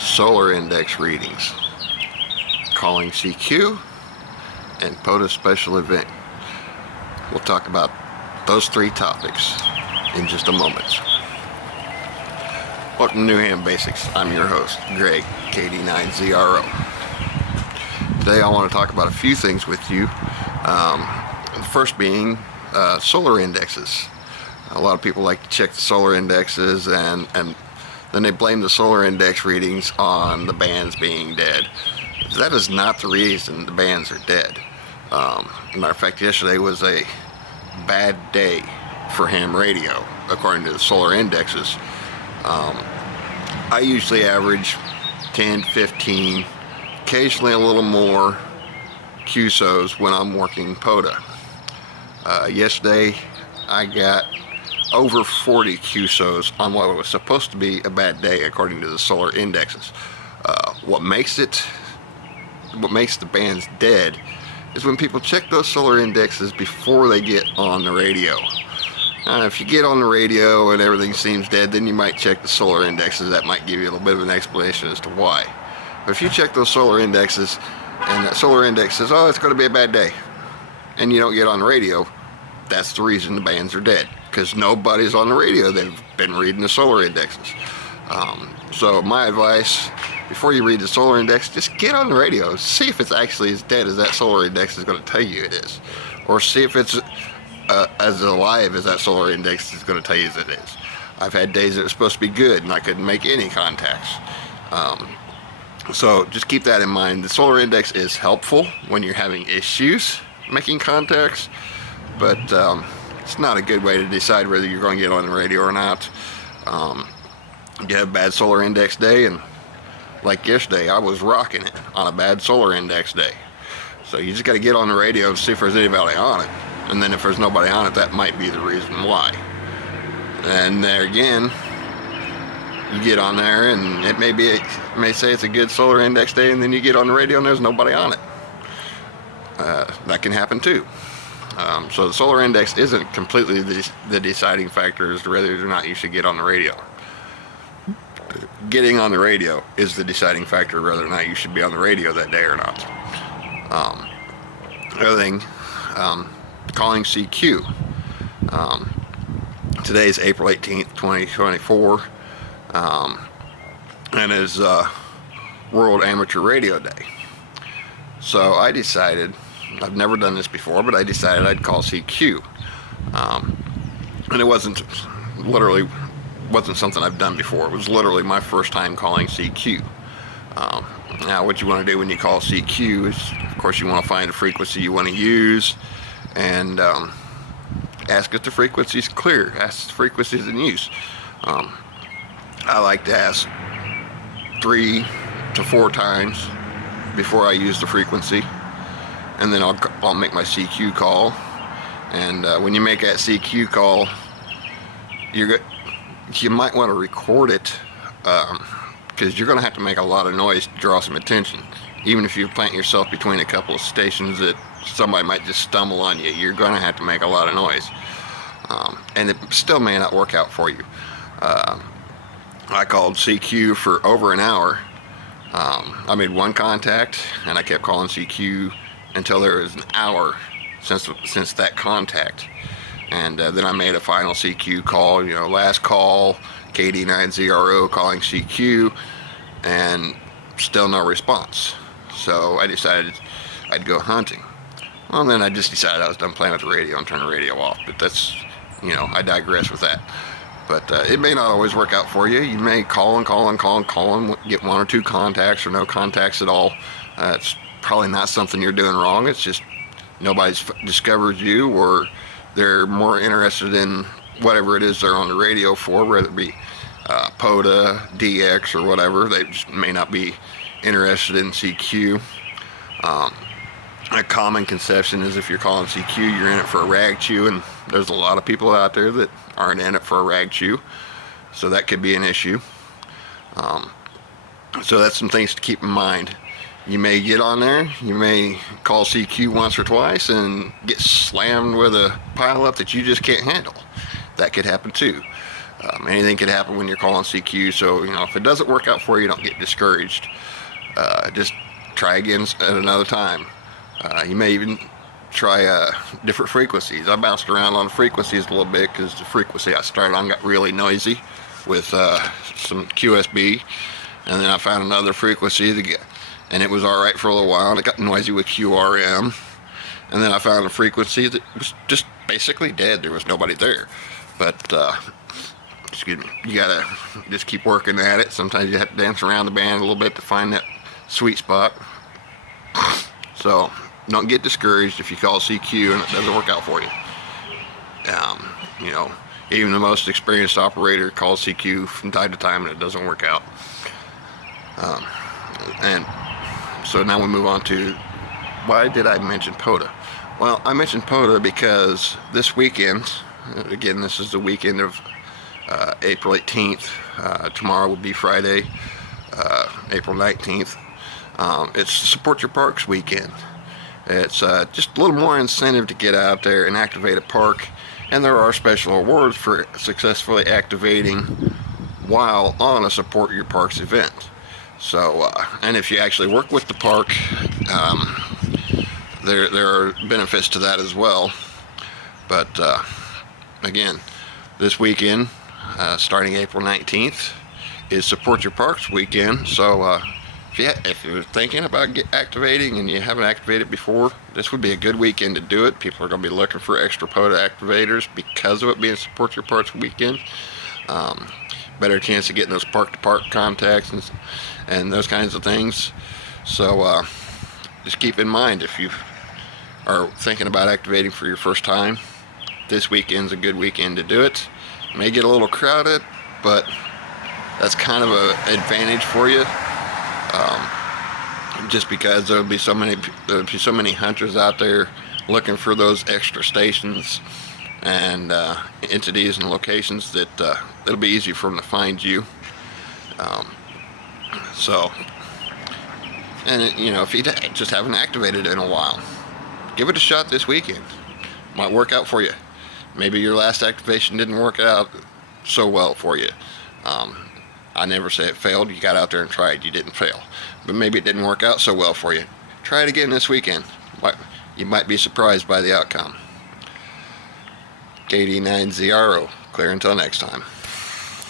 solar index readings, calling CQ and POTA special event. We'll talk about those three topics in just a moment. Welcome to New Ham Basics. I'm your host, Greg, KD9ZRO. Today I want to talk about a few things with you. The first being solar indexes. A lot of people like to check the solar indexes and then they blame the solar index readings on the bands being dead. That is not the reason the bands are dead. Matter of fact, yesterday was a bad day for ham radio, according to the solar indexes. I usually average 10, 15, occasionally a little more QSOs when I'm working POTA. Yesterday I got over 40 QSOs on what was supposed to be a bad day according to the solar indexes. What makes the bands dead is when people check those solar indexes before they get on the radio. If you get on the radio and everything seems dead, then you might check the solar indexes. That might give you a little bit of an explanation as to why. But if you check those solar indexes and that solar index says, oh, it's going to be a bad day, and you don't get on the radio, that's the reason the bands are dead, because nobody's on the radio. They've been reading the solar indexes. So my advice, before you read the solar index, just get on the radio, see if it's actually as dead as that solar index is going to tell you it is, or see if it's as alive as that solar index is going to tell you that it is. I've had days that it was supposed to be good and I couldn't make any contacts. So just keep that in mind. The solar index is helpful when you're having issues making contacts, but it's not a good way to decide whether you're going to get on the radio or not. You have a bad solar index day, and like yesterday, I was rocking it on a bad solar index day. So you just got to get on the radio and see if there's anybody on it. And then if there's nobody on it, that might be the reason why. And there again, you get on there and it may say it's a good solar index day, and then you get on the radio and there's nobody on it. That can happen too. So the solar index isn't completely the deciding factor as to whether or not you should get on the radio. Getting on the radio is the deciding factor whether or not you should be on the radio that day or not. The other thing, calling CQ. Today is April 18th, 2024, and is World Amateur Radio Day. So I decided, I've never done this before, but I decided I'd call CQ. And it wasn't something I've done before. It was literally my first time calling CQ. Now what you want to do when you call CQ is, of course, you want to find a frequency you want to use and ask if the frequency is clear. Ask the frequencies in use. I like to ask 3 to 4 times before I use the frequency, and then I'll make my CQ call. And when you make that CQ call, you might want to record it, because you're going to have to make a lot of noise to draw some attention. Even if you plant yourself between a couple of stations that somebody might just stumble on you, you're going to have to make a lot of noise. And it still may not work out for you. I called CQ for over an hour. I made one contact, and I kept calling CQ until there was an hour since that contact. And then I made a final CQ call, last call, KD9ZRO calling CQ, and still no response. So I decided I'd go hunting. Well, then I just decided I was done playing with the radio and turned the radio off. But that's, I digress with that. But it may not always work out for you. You may call and get 1 or 2 contacts or no contacts at all. It's probably not something you're doing wrong. It's just nobody's discovered you, or they're more interested in whatever it is they're on the radio for, whether it be POTA, DX, or whatever. They just may not be interested in CQ. A common conception is if you're calling CQ, you're in it for a rag chew, and there's a lot of people out there that aren't in it for a rag chew, so that could be an issue. So that's some things to keep in mind. You may get on there, you may call CQ once or twice and get slammed with a pileup that you just can't handle. That could happen too. Anything could happen when you're calling CQ, so if it doesn't work out for you, don't get discouraged. Just try again at another time. You may even try different frequencies. I bounced around on frequencies a little bit because the frequency I started on got really noisy with some QSB, and then I found another frequency to get, and it was alright for a little while, and it got noisy with QRM, and then I found a frequency that was just basically dead. There was nobody there. But excuse me, you gotta just keep working at it. Sometimes you have to dance around the band a little bit to find that sweet spot. So don't get discouraged if you call CQ and it doesn't work out for you. Even the most experienced operator calls CQ from time to time and it doesn't work out. And so now we move on to, why did I mention POTA? Well, I mentioned POTA because this weekend, again, this is the weekend of April 18th. Tomorrow will be Friday, April 19th. It's Support Your Parks weekend. It's just a little more incentive to get out there and activate a park, and there are special awards for successfully activating while on a Support Your Parks event. So, and if you actually work with the park, there are benefits to that as well. But again, this weekend, starting April 19th, is Support Your Parks weekend. So if you're thinking about activating and you haven't activated before, this would be a good weekend to do it. People are going to be looking for extra POTA activators because of it being Support Your Parks weekend. Better chance of getting those park-to-park contacts and those kinds of things. So just keep in mind, if you are thinking about activating for your first time, this weekend's a good weekend to do it. It may get a little crowded, but that's kind of an advantage for you. Just because there'll be so many hunters out there looking for those extra stations and entities and locations that it'll be easy for them to find you. If you just haven't activated in a while, give it a shot this weekend. Might work out for you. Maybe your last activation didn't work out so well for you. I never say it failed. You got out there and tried. You didn't fail. But maybe it didn't work out so well for you. Try it again this weekend. You might be surprised by the outcome. KD9ZRO. Clear until next time.